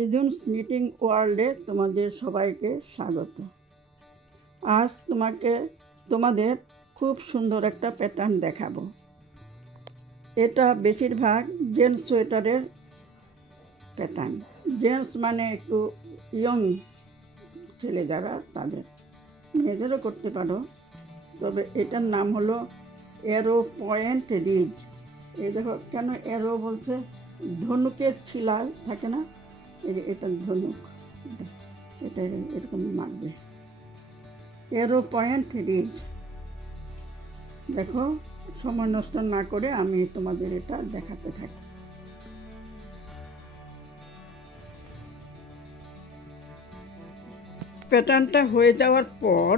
জিজুনস knitting ওয়ার্ল্ডে তোমাদের সবাইকে স্বাগত। আজ তোমাদের খুব সুন্দর একটা প্যাটার্ন দেখাবো। এটা বেশিরভাগ জেন্টস সোয়েটারের প্যাটার্ন। জেন্টস মানে একটু ইয়ং ছেলে যারা, তাদের, মেয়েদেরও করতে পারো। তবে এটার নাম হলো অ্যারো পয়েন্ট রিজ। এই দেখো কেন অ্যারো বলছে, ধনুকের ছিলা থাকে না, এটা ধনুক, এটা এরকম মারবে। অ্যারো পয়েন্ট রিজ। দেখো, সময় নষ্ট না করে আমি তোমাদের এটা দেখাতে থাকি। প্যাটার্নটা হয়ে যাওয়ার পর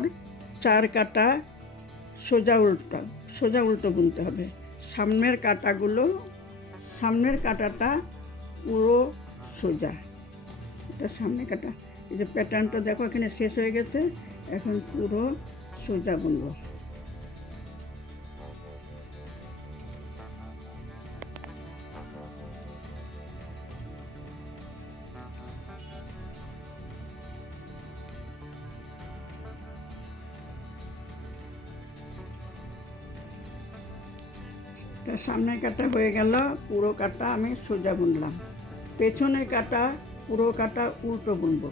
4 কাটা সোজা উল্টো বুনতে হবে। সামনের কাটাটা পুরো সোজা, এটা সামনের কাটা। এই যে প্যাটার্নটা দেখো এখানে শেষ হয়ে গেছে, এখন পুরো সোজা বুনবো। সামনের কাটা হয়ে গেল, পুরো কাটা আমি সোজা বুনলাম। পেছনের কাটা পুরো কাটা উল্টো বুনবো।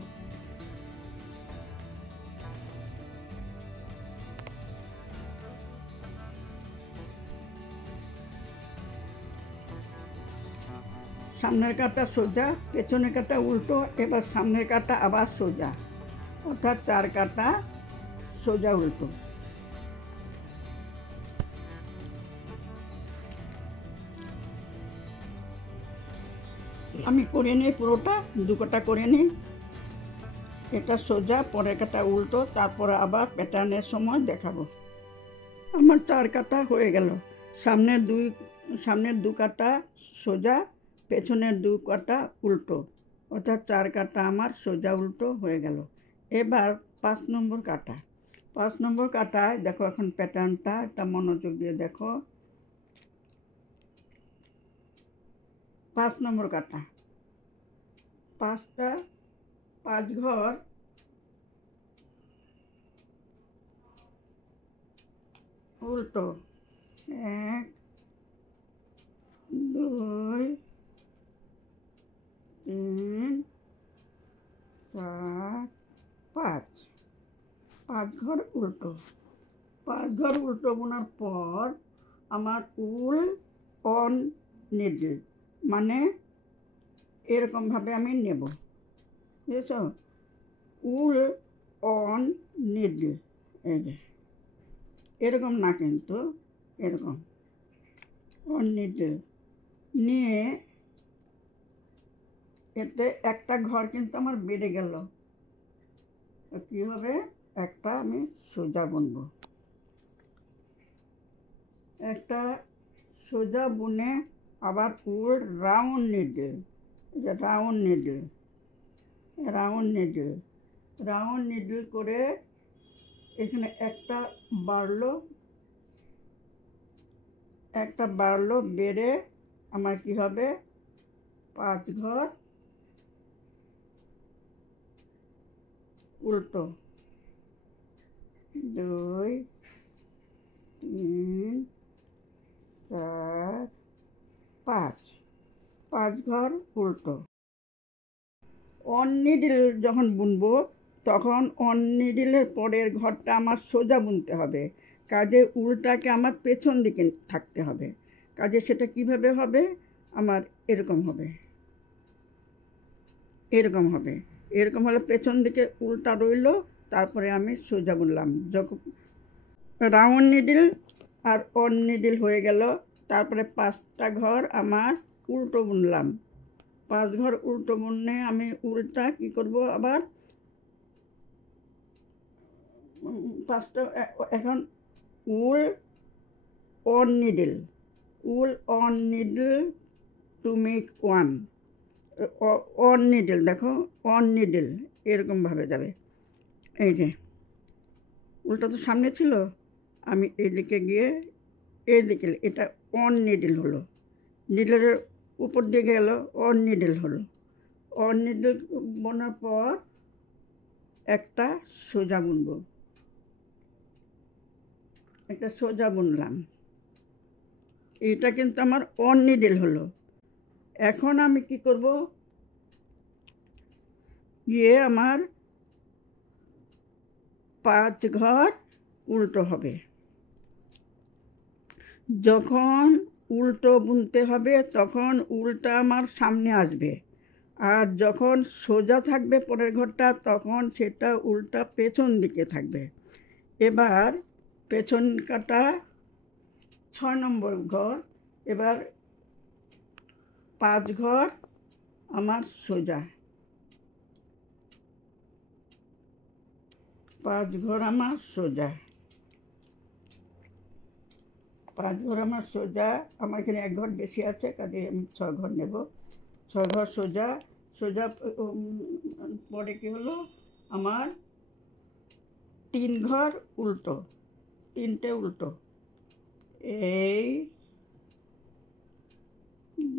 সামনের কাটা সোজা, পেছনের কাটা উল্টো, এবার সামনের কাটা আবার সোজা, অর্থাৎ 4 কাটা সোজা উল্টো। আমি করে নিই পুরোটা, 2 কাটা করে নিই। এটা সোজা, পরের কাটা উল্টো, তারপরে আবার প্যাটার্নের সময় দেখাবো। আমার 4 কাটা হয়ে গেল। সামনের 2 কাটা সোজা, পেছনের 2 কাটা উল্টো, অর্থাৎ 4 কাটা আমার সোজা উল্টো হয়ে গেল। এবার 5 নম্বর কাটা। 5 নম্বর কাটায় দেখো, এখন প্যাটার্নটা একটা মনোযোগ দিয়ে দেখো। 5 নম্বর কাটা, 5 ঘর উল্টো, 1 2 3 4 5, 5 ঘর উল্টো। 5 ঘর উল্টো বোনার পর আমার উল অন নিডল, মানে এরকমভাবে আমি নেব, বুঝেছ? উল অন নিডল, এই যে এরকম না, কিন্তু এরকম অন নিডল নিয়ে, এতে একটা ঘর কিন্তু আমার বেড়ে গেল। কী হবে, একটা আমি সোজা বুনব। একটা সোজা বুনে আবার উল রাউন্ড নিডল, রাউন্ড নিডল করে এখানে একটা বাড়লো, বেড়ে আমার কি হবে, 5 ঘর উল্টো, 2 3 4 5 ঘর উল্টো। অন নিডল যখন বুনবো, তখন অন নিডলের পরের ঘরটা আমার সোজা বুনতে হবে। কাজে উলটাকে আমার পেছন দিকে থাকতে হবে। কাজে সেটা কিভাবে হবে, আমার এরকম হবে, এরকম হলে পেছন দিকে উলটা রইল, তারপরে আমি সোজা বুনলাম। যখন রাউন্ড নিডল আর অন নিডল হয়ে গেল, তারপরে 5টা ঘর আমার উল্টো বুনলাম। 5 ঘর উল্টো বুনলে আমি উলটা কি করব, আবার 5টা, এখন wool on needle to make 1 on needle. দেখো, অন নিডল এরকমভাবে যাবে। এই যে উলটা তো সামনে ছিল, আমি এদিকে গিয়ে এদিকে, এটা অন নিডল হলো, নিডলের উপর দিয়ে গেল, অন নিডল হলো। অড নিডল বোনার পর একটা সোজা বুনবো, একটা সোজা বুনলাম। এটা কিন্তু আমার অড নিডল হলো। এখন আমি কি করব, আমার 5 ঘর উল্টো হবে। যখন উল্টো বুনতে হবে তখন উল্টা আমার সামনে আসবে, আর যখন সোজা থাকবে পরের ঘরটা তখন সেটা উল্টা পেছন দিকে থাকবে। এবার পেছন কাটা 6 নম্বর ঘর। এবার 5 ঘর আমার সোজা, 5 ঘর আমার সোজা, 5 ঘর আমার সোজা। আমার এখানে 1 ঘর বেশি আছে, কাজে আমি 6 ঘর নেব। 6 ঘর সোজা। সোজা পরে কি হলো, আমার 3 ঘর উল্টো, 3টে উল্টো। 1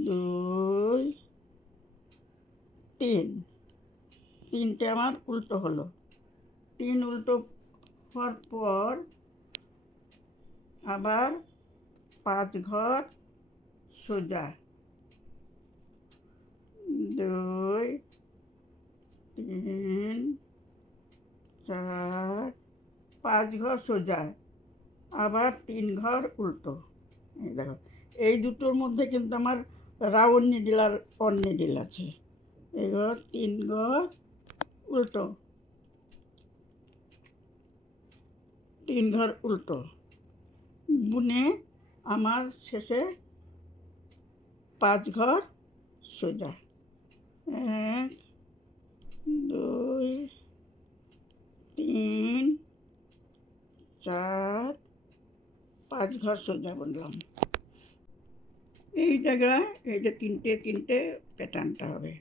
2 3, 3টে আমার উল্টো হলো। 3 উল্টো হওয়ার পর আবার 5 ঘর সোজা, 2 3 4, 5 ঘর সোজা, আবার 3 ঘর উল্টো। এই দেখো, এই দুটোর মধ্যে কিন্তু আমার রাউন্ড নিডল আর অড নিডল আছে। এই ঘর 3 ঘর উল্টো, 3 ঘর উল্টো বুনে আমার শেষে 5 ঘর সোজা। 1 2 3 4, 5 ঘর সোজা বুনলাম। এই জায়গায় এই যে 3টে প্যাটার্নটা হবে।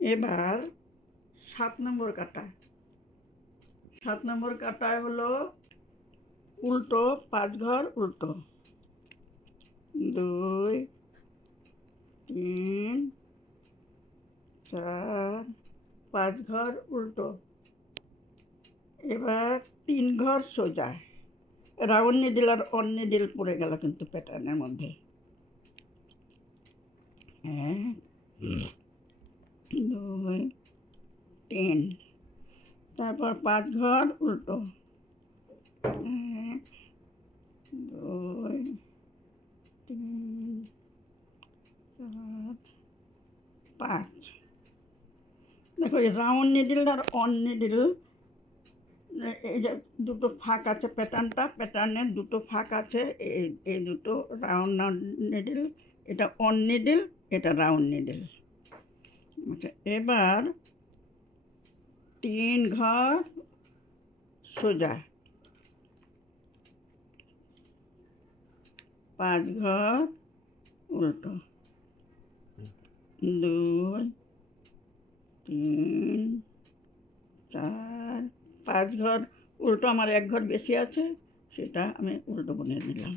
এবার 7 নম্বর কাটা। 7 নম্বর কাটায় হলো উল্টো 5 ঘর উল্টো, 2 3 4, 5 ঘর উল্টো। এবার 3 ঘর সোজা। রাউন্ড নিডল আর অড নিডল পড়ে গেল কিন্তু প্যাটার্নের মধ্যে। 1 2 3, তারপর 5 ঘর উল্টো, 1 2 3 4 5। দেখো, এই রাউন্ড নিডল আর অড নিডল, এই যে দুটো ফাঁক আছে, প্যাটার্নের দুটো ফাঁক আছে। এই দুটো রাউন্ড নিডল, এটা অড নিডল, এটা রাউন্ড নিডল। আচ্ছা, এবার 3 ঘর সোজা, 5 ঘর উল্টো, 2 3 4, 5 ঘর উল্টো। আমার 1 ঘর বেশি আছে, সেটা আমি উল্টো বুনে নিলাম।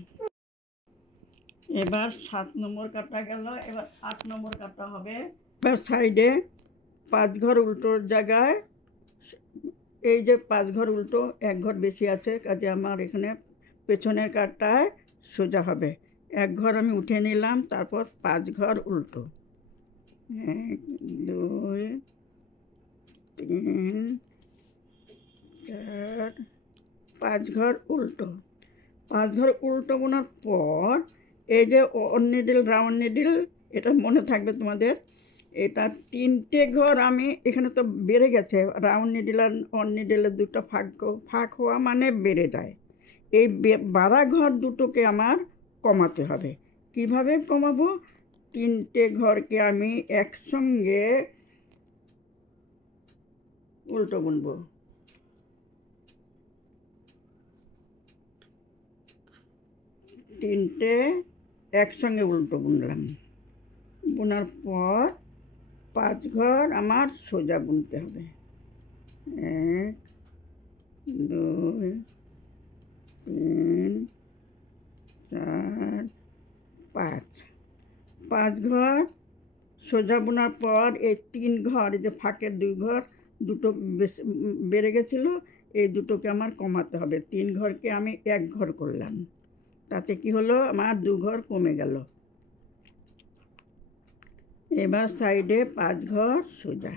এবার 7 নম্বর কাটা গেল। এবার 8 নম্বর কাটা হবে। এবার সাইডে 5 ঘর উল্টোর জায়গায় এই যে 5 ঘর উল্টো, 1 ঘর বেশি আছে, কাজে আমার এখানে পেছনের কাটায় সোজা হবে। 1 ঘর আমি উঠে নিলাম, তারপর 5 ঘর উল্টো, 1 2 3 4, 5 ঘর উল্টো। 5 ঘর উল্টো বোনার পর এই যে অড নিডল রাউন্ড নিডল, এটা মনে থাকবে তোমাদের। এটা 3টে ঘর আমি এখানে তো বেড়ে গেছে, রাউন্ড নিডল আর অড নিডলের দুটো ফাঁক হওয়া মানে বেড়ে যায়। এই বাড়া ঘর দুটোকে আমার কমাতে হবে। কিভাবে কমাবো? 3টে ঘরকে আমি একসঙ্গে উল্টো বুনবো। 3টে একসঙ্গে উল্টো বুনলাম। বোনার পর 5 ঘর আমার সোজা বুনতে হবে। 1 2 3 4 5, 5 ঘর সোজা বোনার পর এই 3 ঘর, এই যে ফাঁকের 2 ঘর, দুটো বেড়ে গেছিলো, এই দুটোকে আমার কমাতে হবে। 3 ঘরকে আমি 1 ঘর করলাম, তাতে কি হলো, আমার 2 ঘর কমে গেল। এবার সাইডে 5 ঘর সোজা।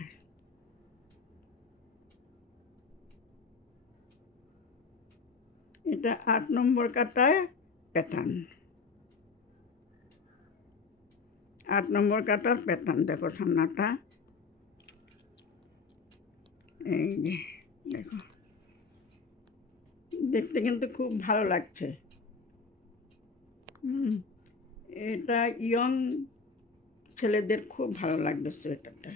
এটা 8 নম্বর কাটায় প্যাটার্ন। 8 নম্বর কাটার প্যাটার্ন দেখো সামনাটা, এই যে দেখো, দেখতে কিন্তু খুব ভালো লাগছে। এটা ইয়ং ছেলেদের খুব ভালো লাগবে সোয়েটারটা।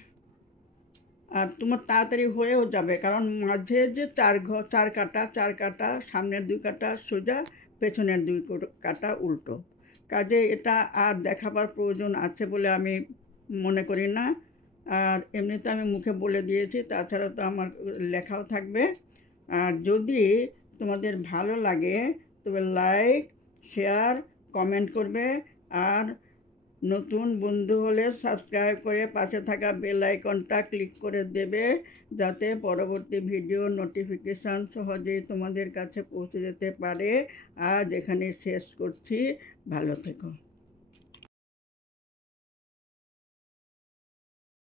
আর তোমার তাড়াতাড়ি হয়েও যাবে, কারণ মাঝে যে 4 কাটা, সামনের 2 কাটা সোজা, পেছনের 2 কাটা উল্টো। কাজে এটা আর দেখাবার প্রয়োজন আছে বলে আমি মনে করি না। আর এমনিতে আমি মুখে বলে দিয়েছি, তাছাড়া তো আমার লেখাও থাকবে। আর যদি তোমাদের ভালো লাগে তবে লাইক, শেয়ার, কমেন্ট করবে। আর নতুন বন্ধু হলে সাবস্ক্রাইব করে পাশে থাকা বেল আইকনটা ক্লিক করে দেবে, যাতে পরবর্তী ভিডিও নোটিফিকেশান সহজেই তোমাদের কাছে পৌঁছে যেতে পারে। আজ এখানে শেষ করছি, ভালো থেকো।